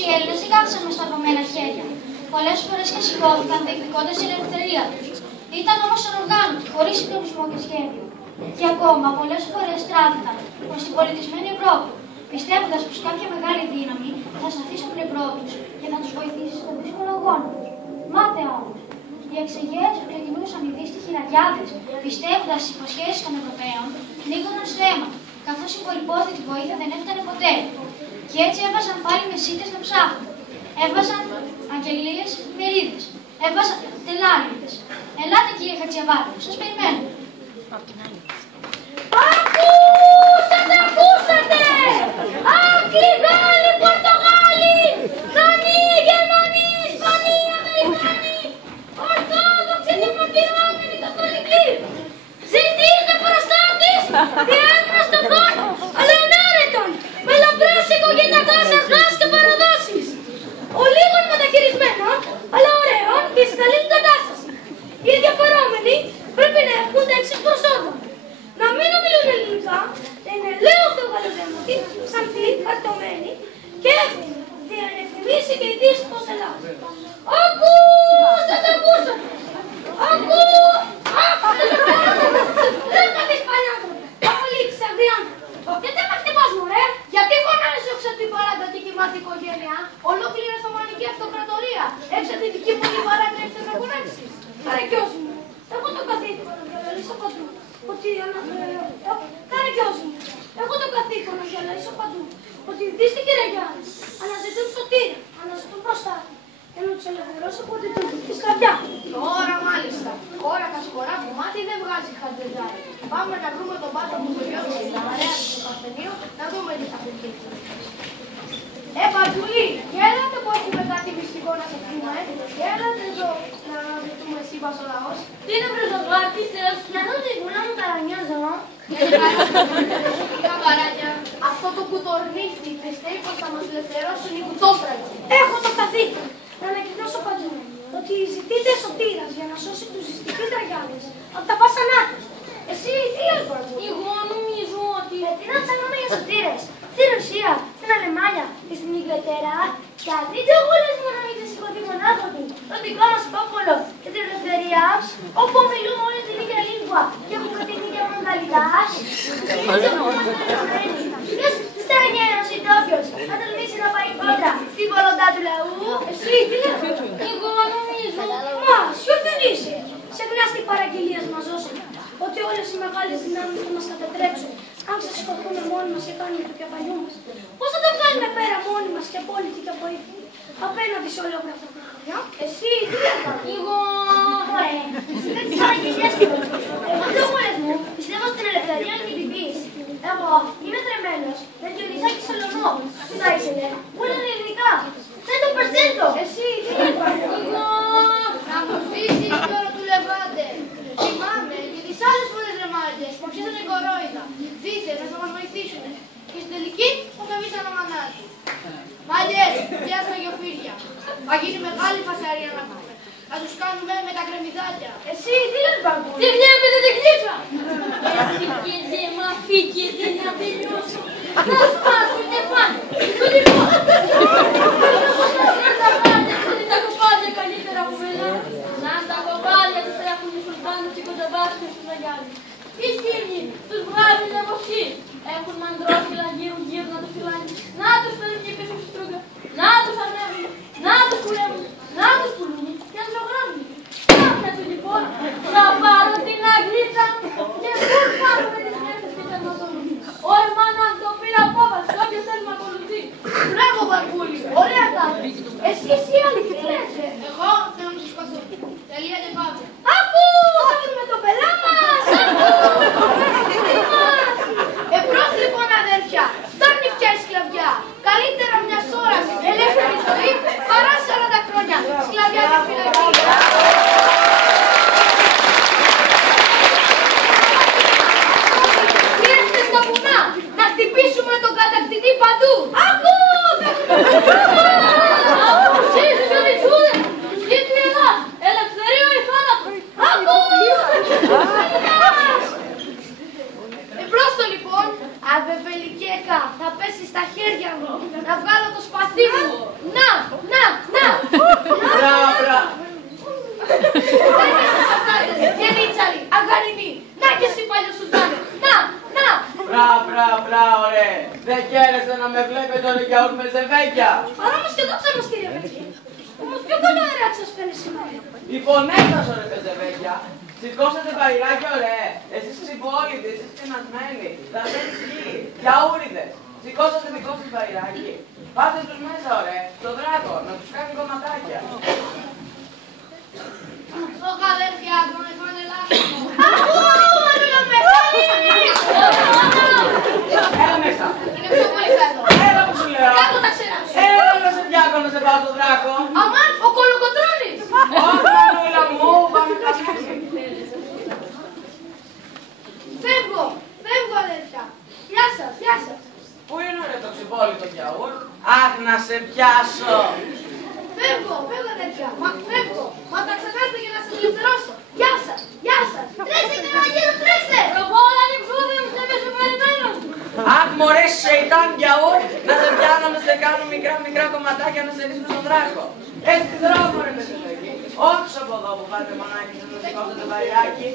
οι Έλληνες δεν κάθισαν με σταυρωμένα χέρια. Πολλές φορές και σηκώθηκαν διεκδικώντας την ελευθερία τους. Ήταν όμως ανοργάνωτοι, χωρίς συντονισμό και σχέδιο. Και ακόμα πολλές φορές στράφηκαν προς την πολιτισμένη Ευρώπη, πιστεύοντας πως κάποια μεγάλη δύναμη θα σταθεί στο πλευρό τους και θα τους βοηθήσει στον δύσκολο αγώνα τους. Μάθε όμως. Οι εξεγέρες που ξεκινούσαν οι δύστιχοι ραγιάδες, πιστεύοντας στις υποσχέσεις των Ευρωπαίων, πνίγονταν στο αίμα, καθώς η πολυπόθητη βοήθεια δεν έφτανε ποτέ. Και έτσι έβαζαν πάλι μεσίτες να ψάχνουν. Έβαζαν αγγελίες μερίδες. Έβαζαν τελάριδες. Ελάτε κύριε Χατζιαβάτη, σας περιμένω. Ακούσατε, ακούσατε! Άγγλοι, Γάλλοι, Πορτογάλοι, Δανείοι, Γερμανοί, Ισπανοί, Αμερικάνοι, Ορθόδοξοι, Δημοτιρώνοι, Καθολικοί. Ζητείτε προστάτης, διάγνωστον χώρο, αλλά ενάρετον, με λαμπράς οικογενειακάς αρχάς και παραδόσεις. Ο λίγων μεταχειρισμένων, αλλά ωραίων και σε καλή κατάσταση. Οι ενδιαφερόμενοι πρέπει να έχουν τα εξής προσόντα. Να μην ομιλούν ελληνικά, να είναι ελεύθερο γαλλοδέμοτοι, ξανθοί, χαρτωμένοι και εύθυνοι, διανευθυμίσει και ειδήσεις πως Ελλάδα. Ακούσατε, ακούσατε! Δεν θα δεις παλιάνθρωπε, απολύτης αγριάνθρωπε. Γιατί με χτυπάς μωρέ, γιατί φωνάζεις έξω από την παραδοτική μάτη οικογένεια, ολόκληρη Οθωμανική Αυτοκρατορία, έξω από τη δική μου την παράκρεψη θα κουνάξεις. Καρακιός μου, έχω το καθήκον να διαλύσω παντού. Ότι καρακιός μου, έχω το καθήκον να διαλύσω παντού. Ότι οι δύστιχοι ραγιάδες αναζητούν σωτήρα, αναζητούν προστάτη. Για να τους ελευθερώσω από την τουρκική σκλαβιά. Τώρα μάλιστα. Ώρα κασκορά που μάτι δεν βγάζει χαρτεζάρι. Πάμε να βρούμε τον πάτο που τελειώσει τα παρέα του στο Παρθενείο να δούμε τι θα πει. Παντουλή, έλατε που έχουμε κάτι μυστικό να σε πούμε. Έλατε εδώ να αναζητούμε σύμπαν στο λαός. Τι είναι μπροζογάτης, να δω τη γουλά μου ταρανιάζω. Καμπαράκια, αυτό το κουτορνίστη πιστεύει πως θα μας ελευθερώσουν οι κουτόφραγοι. Έχω το καθήκον να ανακοινώσω παντού ότι ζητείτε σωτήρας για να σώσει τους δυστυχείς ραγιάδες από τα βασανάκια. Εσύ τι λες Μπαρμπού? Εγώ νομίζω ότι... Τι να ψάχνουμε για σωτήρες? Στη Ρωσία, στην Αλεμάνια και στην Ιγκλετέρα. Γιατί δεν βολεύουμε να μην σηκωθεί μονάχονοι το δικό μας πόπολο και την ελευθερία, όπου μιλούμε όλη την ίδια λίγκουα και έχουμε την ίδια μονταλιτάς. Έτσι όπου είμαστε ενωμένοι. Ποιος στέλνει ένας Ιτόπιος να τολμήσει να πάει κόντρα στην βολοντά του λαού? Εσύ τι λες? Εγώ νομίζω... Μα, ποιος δεν είσαι? Ξεχνάς τι παραγγελίες μας δώσαμε, ότι όλες οι μεγάλες δυνάμεις θα μας κατατρέψουν. Αν ξεσηκωθούμε μόνοι μας και κάνουμε το κεφαλιού μας, πώς θα τα βγάλουμε πέρα μόνοι μας και απόλυτοι και αποήθυνοι απέναντι σε ολόκληρα αυτά τα χωριά? Εσύ τι λες? Εγώ... Ωραία, εσύ δεν τις παραγγελίες του. Εγώ λόγω μου πιστεύω στην ελευθερία και την ποίηση. Εγώ είμαι τρεμμένος με Διονυσάκη Σολομό. Τι θα ήθελε? Πού είναι ελληνικά? Τσέντο περσέντο. Εσύ τι λες? Εγώ... Να μου ζήσει η ώρα του Λεβάντε. Θυμάμαι και τις άλλες πολλές ρεμάδες που ψήσανε κορόιδα. Ζήσε να μας βοηθήσουν. Και στην τελική μου φεύγησαν να μανάζουν. Μάλιες, πιάσαμε γεωφύρια. Θα γίνει μεγάλη φασαρία να πούμε. Θα τους κάνουμε με τα κρεμμυδάκια. Εσύ τι λες Μπαρμπού? Τι βλέπετε την κλίτσα! Έφυγε, μα φύγετε να τελειώσω. Θα σπάσουν και πάνε. Το λοιπόν. Τα κοπάδια καλύτερα από μένα. Να τα κοπάδια τους έχουν οι Σουλτάνους και κονταβάσκες στους Αγιάδες. Οι σύμνοι τους βγάζουν από εσύ. Έχουν μαντρόφυλλα γύρω να τους φυλάνε. Να τους φέρουν και πίσω στη στρούγκα. Να τους ανέβουν. Να τους κουρεύουν. Να τους πουλούν και να τους αγοράζουν. Κάποια του λοιπόν θα πάρω την αγγλίτσα και πού πάρω με τις μέρες και τα νοτώνουν. Όρμα να το πήρα απόβαση, όποιος θέλει να ακολουθεί. Μπράβο Μπαρμπούλη, ωραία τάξη. Εσύ άλλη τι λες? Εγώ θέλω να σας παθώ. Τελεία και πάμε. Ακού! Θα βρούμε τον πελά μας! Εμπρός λοιπόν αδέρφια, φτάνει πια η σκλαβιά. Καλύτερα μιας ώρας ελεύθερη ζωή παρά 40 χρόνια. Γενίτσαρη, αγαρινή, να και εσύ παλιό σουλτάνε, να. Μπρα, ωραία. Δεν καίρεστε να με βλέπετε όλοι για ουρ με ζεβέκια. Παρά όμως και δόξα μας, κύριε Πετρή. Όμως πιο καλά ωραία σας φέρνει σήμερα. Οι φωνές σας, ωραία πεζεβέκια. Σηκώσατε βαϊράκια, ωραία. Εσείς ξυπόλυτοι, εσείς πεινασμένοι. Δασμένοι σκύλοι, γιαούριδες. Σηκώσατε δικό σας βαϊράκι. Πάτε τους μέσα, ωραία, στο δράκο, να τους κάνει κομματάκια. Όχι αδέρφια, τον εφάνε λάθος. Έλα μέσα. Είναι πιο πολύ κάτω. Έλα που σου λέω. Κάτω τα ξέρα σου. Έλα να σε πιάκω να σε πάω στο δράκο. Αμάν, ο Κολοκοτρώνης. Όχι, Μανούλα μου, πάμε κασίνι. Φεύγω αδέρφια. Γεια σας. Πού είναι ρε το ξυπόλυτο γιαούρ? Αχ, να σε πιάσω. Φεύγω αδέρφια. Φεύγω. Μα τα ξεχάσετε για να σας ελευθερώσω. Γεια σας. Τρέξτε κύριε Αγγέλο, τρέξτε. Προβόλα ανεξούδε μου, σε πέσω περιμένω. Αχ, μωρέ σεϊτάν γιαούρ, να σε πιάνω, να σε κάνω μικρά κομματάκια, να σε ρίχνω στον δράκο. Έτσι δρόμο ρε παιδί. Όχι από εδώ που πάτε μονάκι σας να σηκώσετε βαϊράκι.